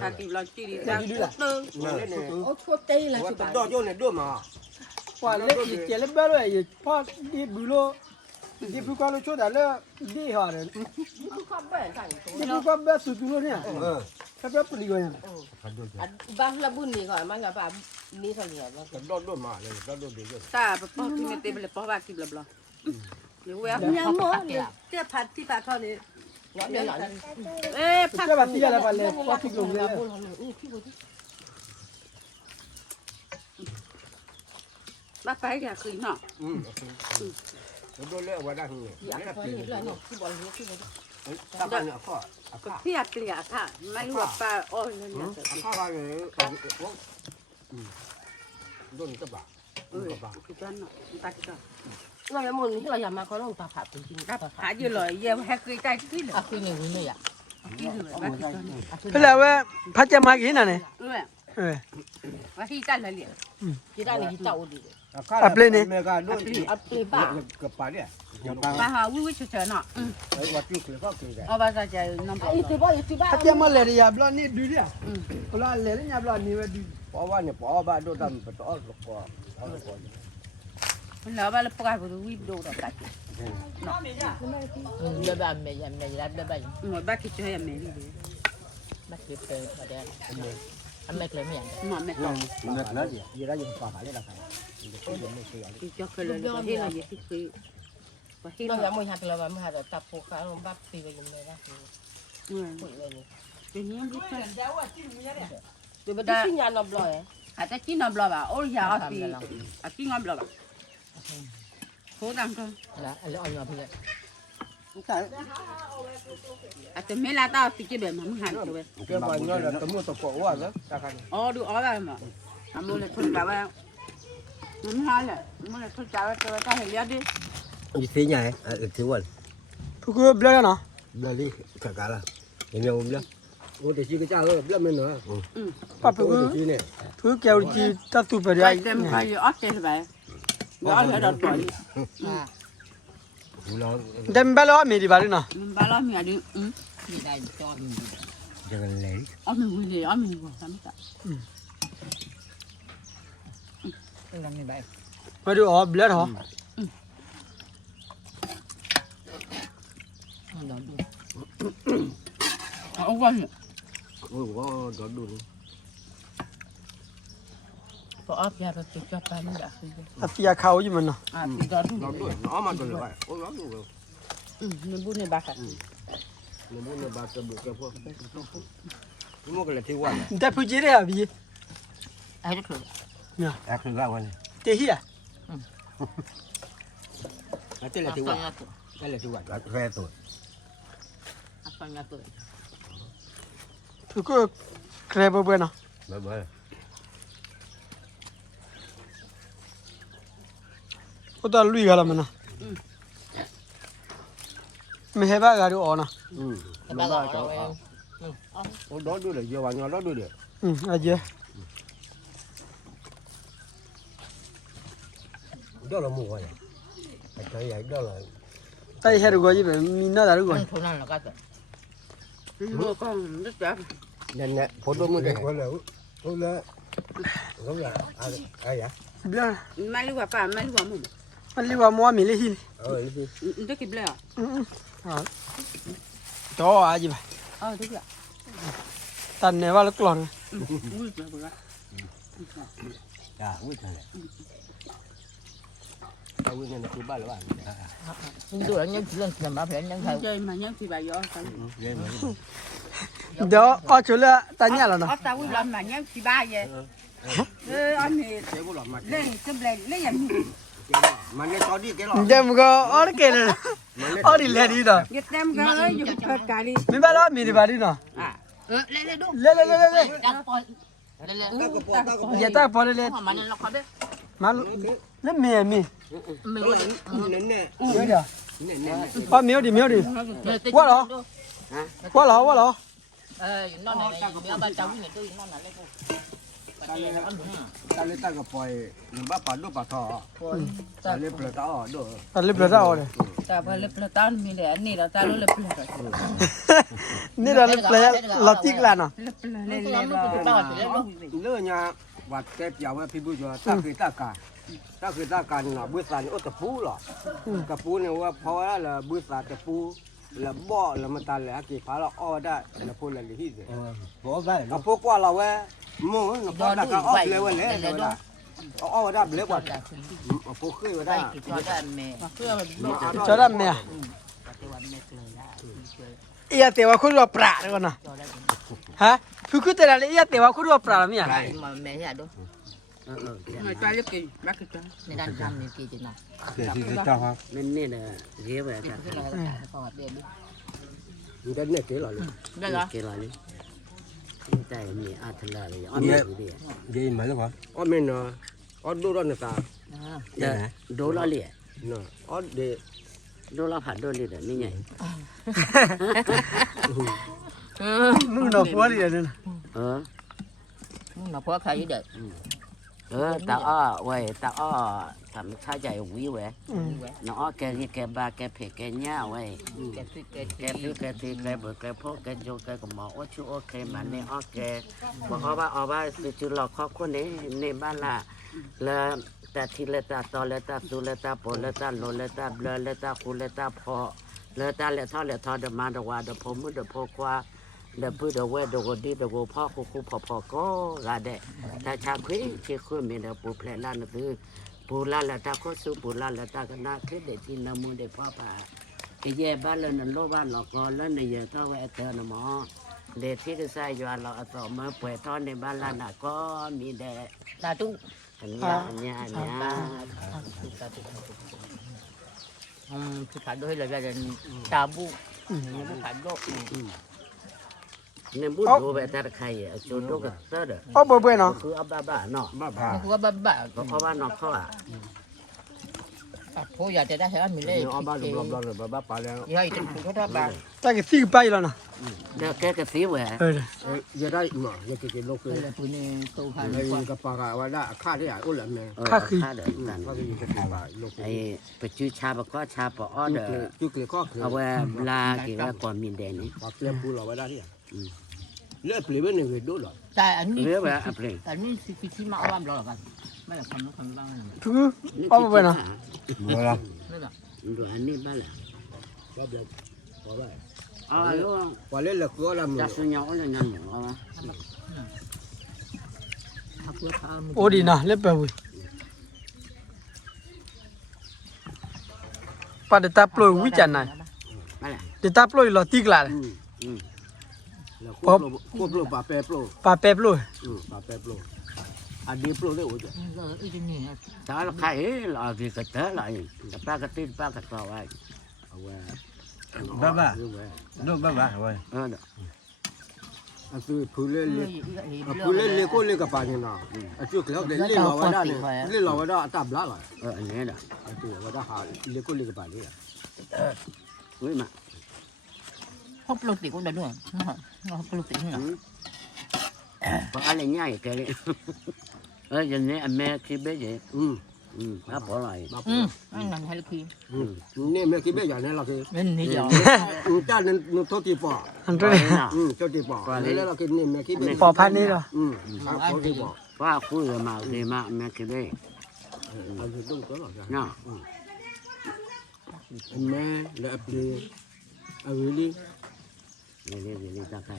ตาตีเราตีตาตึง เนี่ย โอ้โคตรตีเลย ว่าแต่ดอโยนเนี่ยด้วยมา ว่าเล็กเจเล็กแบบเลยพอดีบุโลดีบุกาโลชั่วแต่ละดีห่อเลย không không phải thành ดีบุกาแบบสุดโลเนี่ยแค่แบบปลีกว่าเนี่ย ba là bún mì gọi mang cả bà mì thôi nhỉ แต่ดอด้วยมาเลยดอด้วยเยอะ ตาป้อที่ไม่เต็มเลยป้อว่ากินบลาเดี๋ยวแวะยังโม่เจ้าผัดที่ปากเขาเนี่ย ngõ đây lại เอ๊ะผัด แค่แบบที่อะไรไปเลยว่าที่ลงเลย บ้าไปแกคือเนาะ โดนเลือกว่าได้ที่ อยากไปเรื่อยๆเนาะที่บอลรู้ที่บอล ตาบ้านเนี่ยข้อข้อ พี่อยากเปลี่ยนค่ะไม่รู้ว่าป้าโอ้ยเนี่ย ข้อว่าเลยโดนกระบะ คือจันเนาะตัดก็ เราอย่ามุ่งที่เราอย่ามาก็ต้องตาผัดจริงๆ หาอยู่เลยเยี่ยมแฮกคือใจที่เลย อ่ะคืออย่างนี้อ่ะ ที่เลยว่าที่จัน เพื่อว่าพัชมากินน่ะเนี่ยเออ ว่าที่จันเลย ที่ได้เลยที่เจ้าดี อัปเลนี่เมกาโดน อัพเลยบ้า กับปลาเนี่ย ป้าหาวิวเฉยๆเนาะ ไอ้วัดจุกเลยก็คือ เอาไปใส่น้ำปลา ที่บ้านที่บ้าน พัชมาเลยอย่าบลอนี่ดูดิเวลาเลยอย่าบลอนี่เว้ยดู เพราะว่าเนี่ยเพราะว่าโดนดำไปต่อหลอกก่อน แล้วว่าเราปล่อยไปดูวิวดูดอกกัด เดี๋ยวแบบไม่ยังไม่รับได้บ้าง บ้าคิดจะให้แม่ดี บัดเจ็บเลยมาเดี๋ยวอันไม่เคยไม่ยัง หมอแม่ต้อง เงินแล้วดิยี่ได้ยังปลาเลยละใครไม่เคย ที่จะเคยเลยที่เราอยู่ที่คือว่าที่ เรา เรา อย่ามุ่งหัดเราแบบมุ่งหัดจับผูกขาลงบับตีไปยังเลยนะปุ๋ยเลยนี่ เป็นยังบุตร เดี๋ยวไปที่งานนอบลอย อาจจะกินน้ำปลาบ่าโอ้ยาสิอากินน้ำปลาบ่าโหดังก็ นะอันนี้อ่อนยอมเลย อาจจะไม่ลาตาสิกินแบบมันหันตัว เกี่ยวกับเงินแล้วตะมุตะโกว่าแล้วตากัน อ๋อดูอ๋อได้มาทำเลยทุนกะว่ามันหาเลยมันเลยทุนกะว่าตัวก็เห็นเลี้ยดิ ยี่สิบใหญ่ถือว่า ผู้กูบลอเนาะ เดี๋ยวนี้ขัดกันละยังยังผมเลี้ยโอ้แต่ชีก็จ้าเออเลี้ยไม่เหนือ ป้าผู้กู ชีเนี่ย ผู้แกวจีตัดตุไปได้ ไปเต็มไปอ๋อเต็มไปอ๋อเลยดอดปล่อย เรา เต็มไปแล้วมีดีบาลีเนาะ มันบ้าแล้วมีอะไรมีได้จอน จะกันเลย อ๋อมีวิเลยอ๋อมีวิทำไม่ได้ เป็นยังไงบ้าง มาดูอ๋อบลอเหรอ อ๋อวันนี้ โอ้ก็โดนดู พออัพยาไปติดกับไปมันด่าคือ อาทิยาเขาอยู่มันเนาะ ติดดอด เราด้วยน้องมาตัวเลยโอ้เราดูเลย มันบุญในบ้านค่ะ น้ำมันบาดกระบุกกระพวกมันก็เลยที่วัน แต่ผู้จีเรียบี ไอ้เด็กเลย เนี่ย แอคคือว่าวัน เตะเฮีย แล้วที่เลยที่วันนั่นเลยที่วันแค่ตัว อัพฟังยาตัว ผู้กูเคลบเบเนาะ ไม่ไม่ ก็ตอนลุยกันละมันเนาะไม่ให้บ้ากาดูอ๋อเนาะ ไม่ได้จ้าโอ้ดอดูเลยเยาวันยอดดูเลย อาเจ ดอละหมู่วันไอ้ใจใหญ่ดอละ ไอ้เฮรุกอจีแบบมีน่าดารุกอ มันทุนนั่นแล้วก็จะ ลูกก็นึกจับ นั่นแหละพอดูมือเด็กคนแล้วคนละคนละอะไรอ่ะ บลอ ไม่รู้ว่าป้าไม่รู้ว่ามึง มันเรียกว่ามัวมีเลยฮิ นี่ จะกินเลยอ่ะ จออาจีไป ทุกอย่าง ตันเนี่ยว่าแล้วกลอน อุ้ยเลย จ้าวิ่งเลยเราวิ่งเนี่ยคือบ้านหรือบ้าน มันดูแล้วยังเรื่องจะมาแผนยังไง ใจมันยังที่ใบยอกัน เรียนมา เดี๋ยวอ๋อจุดละตาเนี่ยแล้วเนาะ ตาวิ่งมันยังที่ใบยัยอันนี้ เจ้าก็หลอกมา เล่นจะเล่นเล่นอย่างนี้ มันเนี่ยตอนนี้แกหลอก เดี๋ยวมึงก็อ๋อเกลเลยอ๋อดีเลยดีเนาะ ยึดเต็มกันเลยอยู่เกิดการี มีบ้านแล้วมีดีบาลีเนาะ เล่นดู เล่เล่เล่เล่ ดักปอยเล่น อย่าตาพอเล่ มันนั่นเราเขาได้ มาเล่มีมี ไม่ เนี่ยเนี่ย เดี๋ยวเดี๋ยว เนี่ยเนี่ย อ๋อมีดิว่าเหรอว่าเหรอ นอนไหนเดี๋ยวบ้านเจ้าวิ่งเนี่ยตู้นอนไหนเลยกู ตาเลยตั้งกับปล่อยหรือบ้าป่าดูป่าทอตาเลยเปลือกตาอ๋อดู ตันเล็บเลยจ้าอ๋อเลย แต่พอเล็บละตานมีเลยนี่ละตาเล็บละ นี่เราเล็บเลยเราจิกแล้วเนาะ เล็บละเล่นเล่นบ้า เลื่อนเนี่ยวัดแก้ปยาวพี่บุญว่าตาคือตาการตาคือตาการน่ะบุษรานี่โอ้ตะปูหรอกระปูเนี่ยว่าเพราะว่าละบุษราตะปูละบ่อละมันตาละกี่พาเราอ้อได้ละพูดละที่สิบ่ได้ละพวกว่าเราเว้มึงน่ะพอได้ก็อ้อเลยว่าเลยอ้อได้เลยว่าพวกเคยว่าได้ จอดแม่เพื่อ จอดแม่เอียเตว่าคุณว่าปราดก่อนนะฮะคือแต่ละเอียเตว่าคุณว่าปราดมั้ย มาแม่อย่าดู người ta lấy kỳ bác cái cho ในด้านทำนี่กี่จีน่ะ cái cho ha nên nên là ghé về cả ที่เราเขาเบียร์ người ta này cái là ได้เหรอ cái loại đi tại mình ăn thật là ăn được đi gì mà lúc hả ở mình ở đâu đó người ta đố lo liền nè ở để đố lo phản đố liền đấy như nhảy มึงดอกบัวดิเนี่ย nó có khai với đợt tao vậy tao thằng sai chạy quý vậy nó cái ba cái phê cái nhá vậy cái thứ cái thứ cái bữa cái phố cái vô cái của mỏ chú ok mà nên ok mà ở ba chú lọ khó con đấy nên ba là ta thi là ta to là ta su là ta bồ là ta lô là ta bờ là ta khu là ta phò là ta là thọ được mà được qua được phô mới được phô qua được bữa được quay được đi đượcพ่อkhu phò có ra đấy ta cha quý chỉ quý mình được bù plei là nó thứ bù là ta có su bù là ta cái na kết để tin là mua để phá phá cái gì ba lần nó lô ba nó có lần này giờ tao vậy tao nó mỏ đểที่จะใส่ยาเราต่อมาเปิดท่อนในบ้านเราน่ะก็มีแดด là chúng อันนี้ thì phải đôi là gia đình tabu nó phải đôi เนี่ยบุญดูแบบแต่ใครอ่ะจุดดูก็เสด็จ เอาเบื่อเนาะ คือเอาบ้าเนาะ bà nó có ba bà เพราะว่าน้องเขาอ่ะ thôi giờ thì đã thấy mình đây nhưng ở ba rồi bà bà lên giờ thì chúng ta bà แต่ก็สิไปแล้วนะ เดี๋ยวแกก็สีแหว giờ đây mà giờ cái lô cái đây là tụi này câu hai này cái bà cáiว่าได้ค่าที่อ่ะอุ้นละแม่ ค่าเดินกัน ค่าที่จะถึงบ่ายลง ไอ้ไปจื้อชาบก็ชาปอเดอ จุกเลยก็คือ เอาไว้ลากี่ว่าก่อนมีแดงนี่ ปากเลี้ยงปูเราไว้ได้ที่เลือดเปลี่ยนเป็นหนึ่งดูหรอ tại anh เรือแบบอะไร anh khi mà ông làm rồi là mấy là không nó không vang này คือเอาเบื่อเนาะ บ่ล่ะ đấy là ดูอันนี้บ้าแหละ ก็เดี๋ยวพอได้ อ๋อลูก พอเล่นแล้วก็ละมื้ จะ อ สุญญาอะไรนั่นอยู่อ๋อ học lớp hai โอ้ดีนะเล็บไปเว้ยปาเดตาปลอยวิจันน่ะ บ้าแหละ เดตาปลอยลอติกลา แล้วควบโปรปาเปโปร ปาเปปลอย ปาเปโปรอันนี้โปรได้โอ้ย giờ ít như này ถ้าเราขายเราที่กระเทอะอะไรแต่ป้ากระติดป้ากระต่อไว้เอาไว้ บ้าดูบ้าเว้ย เออ อันคือผู้เล่นผู้เล่นเลยก็เล่นกับปานี่นะอันจุกแล้วเล่นเราไว้ได้เล่นเราไว้ได้ตับล้าล่ะ เอออันนี้แหละ อันตัวไว้ได้หาเล่นก็เล่นกับปานี่ เฮ้ยมา hốc lô tỉ cũng được nữa hốc lô tỉ nữa เพราะอะไรง่ายแกเลยอย่างนี้แม่คิดไปเลยครับเพราะอะไร anh làm hay là khi นี่แม่คิดไม่อย่างนั้นหรอกคือ bên này giờ จ้านึกโทษทีปอ อันตัวนี้ โทษทีปอแล้วเราคิดนี่แม่คิดไม่ ปอพันนี่เหรอ โทษทีปอ ว่าคุยกันมาเลยมาแม่คิดได้ อันนี้ต้องก็หรอก เนาะ แม่และอัปเดตอันนี้ เรียกตาใคร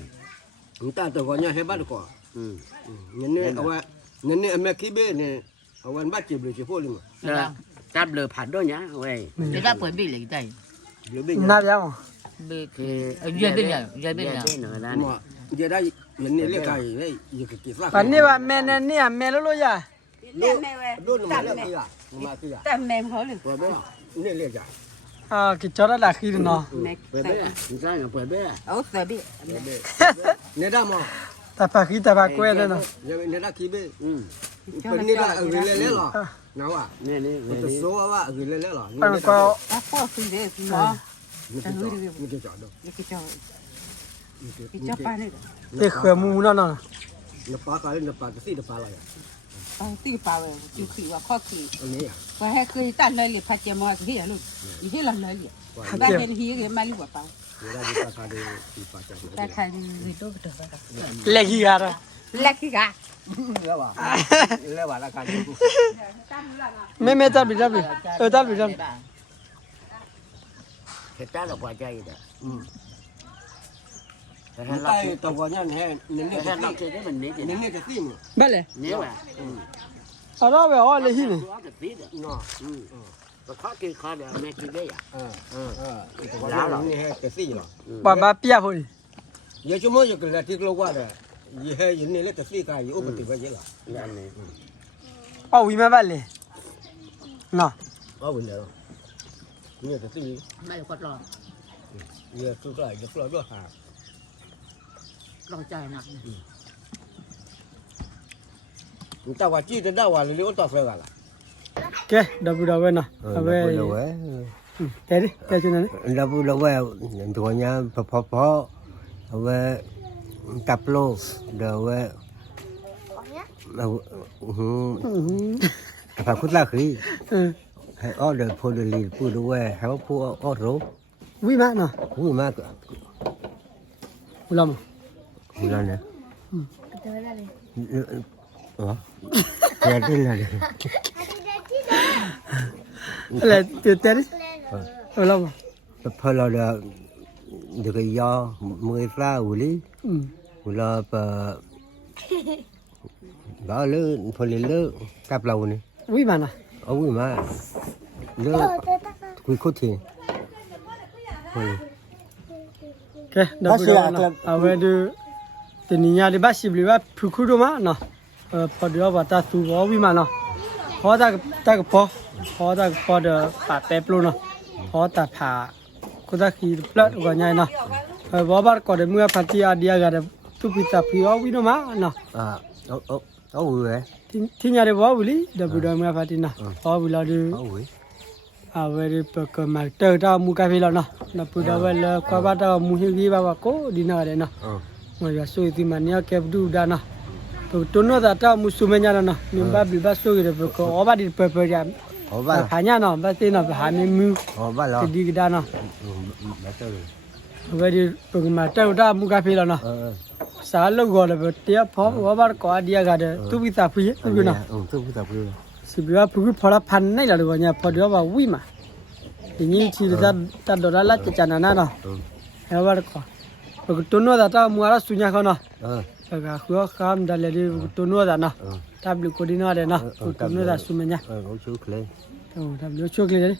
ตาตัวก่อนเนี่ยให้บ้านก่อนนี่เอาไว้นี่แม่คิดไม่เนี่ยเอาไว้บ้านจีบเลยจีบพวกนี้มั้ง จับเลยผัดด้วยนะเว้ย người ta phải bị lấy tay เดี๋ยวเป็น น่าจะเอา bị คือ dây bên này dây bên เย็ này นหน่อยนะ หมอจะได้ยันนี่เรียกไก่ได้ยังกี่สัก ปันนี่ว่าแม่เนี่ยแม่รู้ๆจ้ะ ดูดูหนูเรียกกี่อ่ะมากี่อ่ะ tạm mềm khó được ตัวเบ้นี่เรียกจ้ะ กิจอดาคีเนาะ เปิดเบ้ใช่เปิดเบ้ ấu sợ bị เนี่ยได้มั้ง แต่ปาคีแต่ปากล้วยเนาะ เนี่ยได้กี่เบ้เป็นนี่ได้เรื่องเล่นหรอนะวะ นี่ ตัวโซ่ว่าเรื่องเล่นหรอ ปันก็ các cô xin thế thì nó นี่จะจอดดู cái cho ba này เด็กเขือมูเนาะ เนี่ยปลาอะไรเนี่ยปลาจะซีเนี่ยปลาอะไรอ่ะ tí vào chịu khỉ và khó khỉ อันนี้อ่ะ và hay cười tan lời liệt phát chém mồi thì luôn thì là lời liệt ba bên hí cái mai liệt vào เดี๋ยวเราจะปลาดูที่ปลาจะ ta khai gì đâu được เล็กอีกอ่ะ là cái gà แล้วว่ะแล้วว่ะราคาดู แม่จับดิจับจับ เหตุการณ์เราพอใจเด้อแต่ถ้า ใต้ตัวก่อนเนี่ยเนี่ย ถ้าเราคิดได้มันนี้ เนี่ยจะซีมั้ง บ้าเลย นี่แหละ เอาเราไปอ๋อเลยที่นี่ ตัวก็ติด เนาะ ก็ข้อกินข้อเดียวแม่คิดได้อ่ะ แล้วหรอนี่ให้จะซีหรอ บ้าเปียพอดี เยอะชั่วโมงจะเกิดที่เราว่าเนี่ยยี่ให้ยินนี่เล็กจะซีกายอยู่อุปติไว้เยอะหรอ อย่างนี้哦，为嘛办嘞？喏，我问了，你这是 ไม่ก็รอ 也做出来也做多哈， ลองใจนะ 你到我记得到我留到这个了， 给，得不得喂喏？得喂，对的，对就那里。 那不了喂，多年跑，喂，打不喽，的喂，把裤子可以，嗯，还熬的破的里不的喂，还要破熬肉，为嘛呢？为嘛个？为什么？为啥呢？哦，对对了的。来，对对的。为什么？พอเราเดี๋ยวก็ยอมือซ่าอุลี 嗯， อุลาปะบ้าเลยพอเลยเลิกกับเราเนี่ย 为嘛呢？ เอาวิ่งมาเลิกคุยคุยที 给，得不得喏？啊，喂的，这你家的把西边把铺裤子嘛喏？跑掉把它苏包为嘛喏？好大个包，好大个包的把白布喏，好大ผ้าก็ได้ขี้ปลัดก็ง่ายเนาะบ่บาก็ได้เมื่อพันที่อาเดียก็ได้ทุกปีตาพี่เอาวิโนมาเนาะ เอาวิ่งเลย ที่ญาติบ่วิลิเดบิดเมื่อพันที่เนาะเอาวิลาดู เอาวิ่ง เอาเวริปกมาเตอร์ตามูกาฟิลาเนาะนะปุดาเวลกว่าบาตามูฮิกีบาโกดินาเรเนาะมันจะสู้ที่มันเนี่ยเก็บดูดานะตัวโน้ตตามุสุเมญาเนาะนิมบาบิบาสู้กันปกอบาดิเปเปอร์ยาม เอาบ้า หาญาเนาะบาเตเนาะหามีมือ เอาบ้าเหรอ ดีกดาเนาะ มาเจอเลย เวริปกมาเตอร์ตามูกาฟิลาเนาะสาลกอเลยเตียพอว่าบาก็อาเดียก็ได้ทุกปีตาพี่อยู่เนาะ ทุกปีตาพี่ สิบิว่าปุกพอละพันนี่ล่ะด้วยเนี่ยพอเดี๋ยวว่าวิมาทีนี้ที่ตาดอลลาร์จะจานาเนาะแล้วว่าก็ปกตัวโน้ตตามัวละสุญญาเขาเนาะก็คือคำดัลเลยตัวโน้ตเนาะทับลูกคนดีเนาะเด้เนาะตัวโน้ตสุญญา เขาชื่อเลย ทับลูกช่วยเลย